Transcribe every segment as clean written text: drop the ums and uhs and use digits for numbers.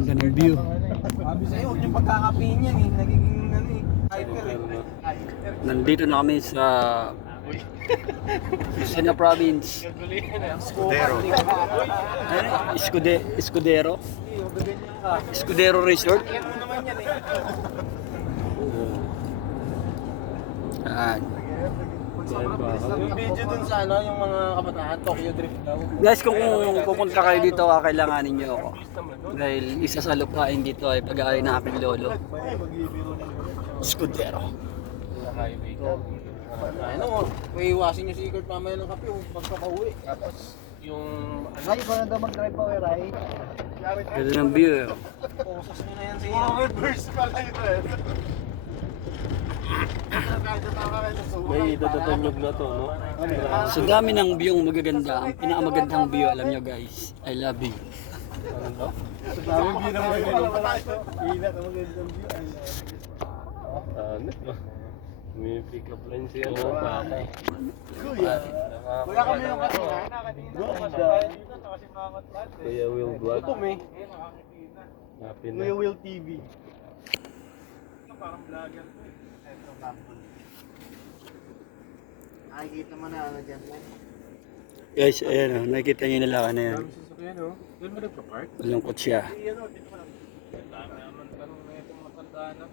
Ganda ng view. Sabi sa'yo, huwag niyong pagkakapihin yan eh. Nagiging ano eh. Hyper eh. Nandito na kami sa Lucena Province. Escudero. Escudero? Escudero Resort? Yan mo naman yan eh. Yung video dun sa ano, yung mga kabataan, Tokyo Drift daw. Guys, kung pupunta kayo dito, kailanganin nyo ako. Dahil isa sa lupain dito ay pag-aari ng aking lolo. Escudero. Highway ka. Ano, may iwasin nyo si Kurt mamaya ng kape pagkakauwi. Tapos yung ano, Ay, pa na daw mag-drive pa, Ray. Ganda ng view eh. focus nyo na yan sa iyo. Reverse pala ito eh. May dadatanyog na to, no? Sa dami ng view magaganda, ang pinakamagandang view, alam nyo guys, I love you. Sabi view na magandang Inat na magandang view. Ano? May pick-up line siya, no? Wala kami yung kanina. Kuya Will Vlog. Ito may. Happy na. Kuya Will TV. Parang vlogger to eh. Ito Campbell. Nakikita mo na ano dyan. Guys, ayan o, nakikita nyo nila ka na yan. Dami sasakyan oh. Doon ba nagpa-park? Malungkot siya. Dami naman tanong na itong matanda na.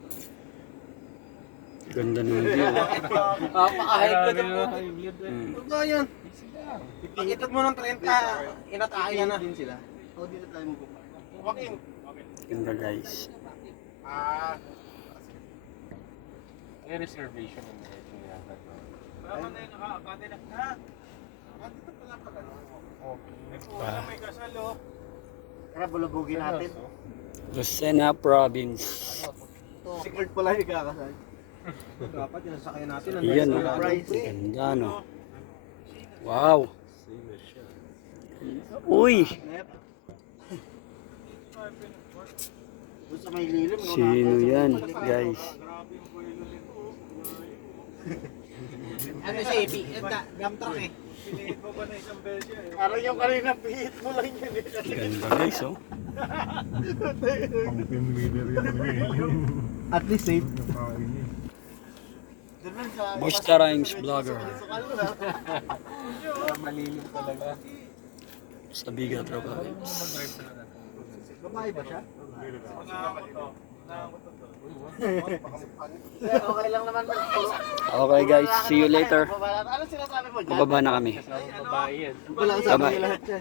Ganda ng view. Paka-high blood ang puti. Mm. Huwag na yan. Pag-itag mo ng 30, inataya na. Din sila. O, di na tayo magpupa. Walking. Ganda guys. May reservation ng mga ito yata. Tama na yung naka-akate na. Ha? Dito pala pag ano. Okay. May kasal oh. Kaya bulabugin natin. Lucena Province. Si Kurt pala yung kakasal. Dapat yung nasakyan natin. Iyan o. Surprise. Ganda no. Wow. Sino siya? Uy! Doon sa may lilim. no? Sino yan guys? Ano siya eh? Dump truck eh. Piliin mo ba na isang beses eh? Parang yung kanina pihit mo lang yun eh. Ganda guys oh. At least safe. Doon lang sa... Busta Rhymes Vlogger. Malilim talaga. Sa Biga Province. Babae ba siya? Okay lang naman. Okay guys, see you later. Ano sinasabi mo dyan? Bababa na kami. Babae yan. Wala sa Bye-bye. lahat yan.